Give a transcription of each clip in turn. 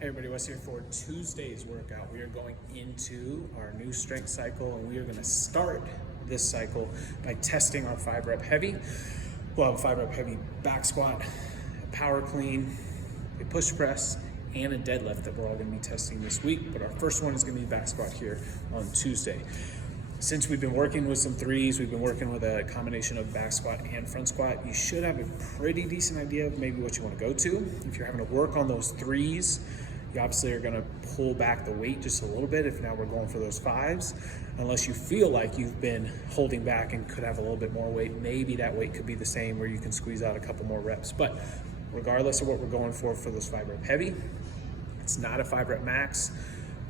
Hey everybody, Wes here for Tuesday's workout. We are going into our new strength cycle and we are going to start this cycle by testing our 5-rep heavy. We'll have a 5-rep heavy back squat, a power clean, a push press, and a deadlift that we're all going to be testing this week. But our first one is going to be back squat here on Tuesday. Since we've been working with some threes, we've been working with a combination of back squat and front squat, you should have a pretty decent idea of maybe what you want to go to. If you're having to work on those threes, you obviously are going to pull back the weight just a little bit if now we're going for those fives. Unless you feel like you've been holding back and could have a little bit more weight, maybe that weight could be the same where you can squeeze out a couple more reps. But regardless of what we're going for those 5-rep heavy, it's not a 5-rep max.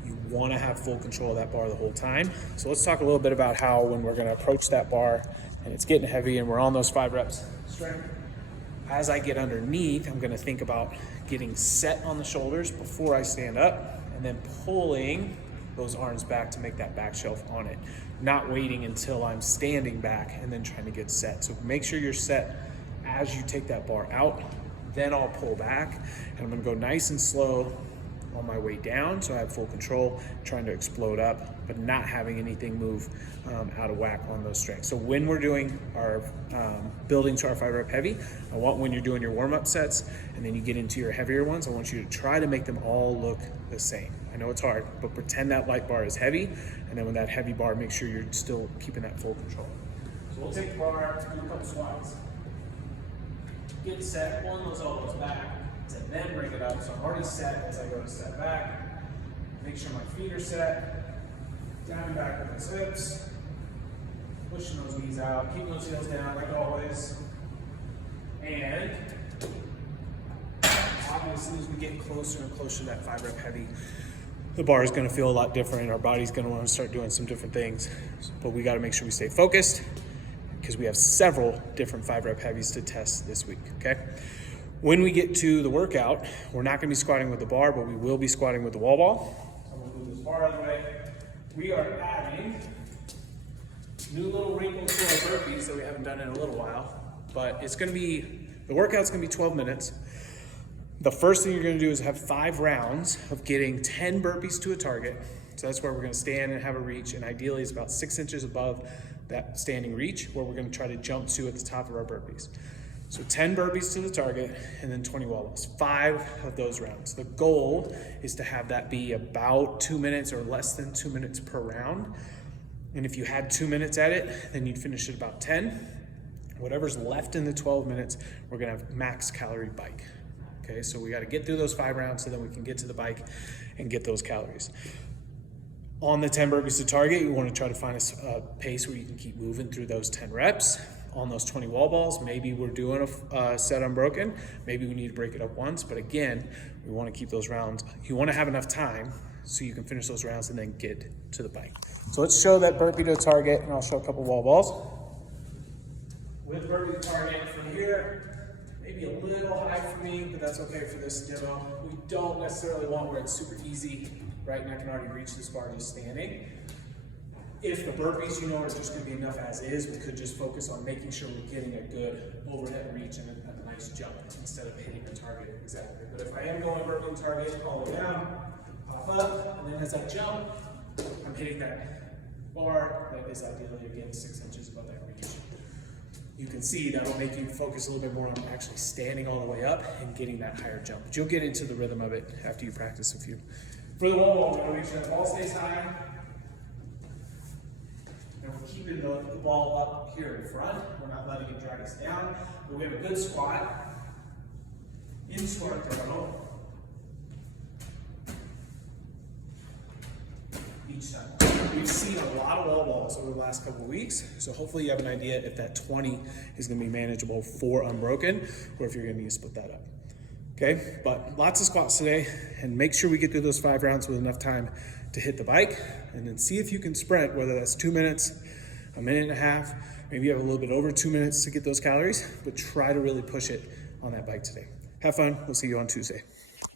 You want to have full control of that bar the whole time. So let's talk a little bit about how when we're going to approach that bar and it's getting heavy and we're on those 5 reps strength. As I get underneath, I'm going to think about getting set on the shoulders before I stand up and then pulling those arms back to make that back shelf on it. Not waiting until I'm standing back and then trying to get set. So make sure you're set as you take that bar out. Then I'll pull back and I'm going to go nice and slow on my way down, so I have full control, trying to explode up, but not having anything move out of whack on those strengths. So when we're doing our building to our 5-rep heavy, I want when you're doing your warm-up sets and then you get into your heavier ones, I want you to try to make them all look the same. I know it's hard, but pretend that light bar is heavy, and then with that heavy bar, make sure you're still keeping that full control. So we'll take the bar, do a couple squats, get set, pulling those elbows back, to then bring it up. So I'm already set as I go to step back. Make sure my feet are set. Down and back with those hips. Pushing those knees out. Keeping those heels down like always. And obviously as we get closer and closer to that 5-rep heavy, the bar is going to feel a lot different. Our body's going to want to start doing some different things. But we got to make sure we stay focused because we have several different 5-rep heavies to test this week, okay? When we get to the workout, we're not going to be squatting with the bar, but we will be squatting with the wall ball. So I'm going to move this bar out of the way. We are adding new little wrinkles to our burpees that we haven't done in a little while. But it's going to be, the workout's going to be 12 minutes. The first thing you're going to do is have 5 rounds of getting 10 burpees to a target. So that's where we're going to stand and have a reach, and ideally it's about 6 inches above that standing reach, where we're going to try to jump to at the top of our burpees. So 10 burpees to the target and then 20 wall balls, 5 of those rounds. The goal is to have that be about 2 minutes or less than 2 minutes per round. And if you had 2 minutes at it, then you'd finish at about 10. Whatever's left in the 12 minutes, we're gonna have max calorie bike. Okay, so we gotta get through those 5 rounds so then we can get to the bike and get those calories. On the 10 burpees to target, you wanna try to find a pace where you can keep moving through those 10 reps. On those 20 wall balls, maybe we're doing a set unbroken. Maybe we need to break it up once, but again, we want to keep those rounds. You want to have enough time so you can finish those rounds and then get to the bike. So let's show that burpee to target, and I'll show a couple wall balls. With burpee to target from here, maybe a little high for me, but that's okay for this demo. We don't necessarily want where it's super easy, right? And I can already reach this bar just standing. If the burpees, are just going to be enough as is, we could just focus on making sure we're getting a good overhead reach and a nice jump instead of hitting the target exactly. But if I am going burpee target all the way down, pop up, and then as I jump, I'm hitting that bar that is ideally, again, 6 inches above that reach. You can see that'll make you focus a little bit more on actually standing all the way up and getting that higher jump. But you'll get into the rhythm of it after you practice a few. For the wall ball, we're going to make sure that ball stays high. We're keeping the ball up here in front. We're not letting it drag us down. But we have a good squat. In squat throw. Each time. We've seen a lot of wall balls over the last couple of weeks. So hopefully you have an idea if that 20 is going to be manageable for unbroken, or if you're going to need to split that up. Okay, but lots of squats today, and make sure we get through those 5 rounds with enough time to hit the bike, and then see if you can sprint, whether that's 2 minutes, a minute and a half, maybe you have a little bit over 2 minutes to get those calories, but try to really push it on that bike today. Have fun. We'll see you on Tuesday.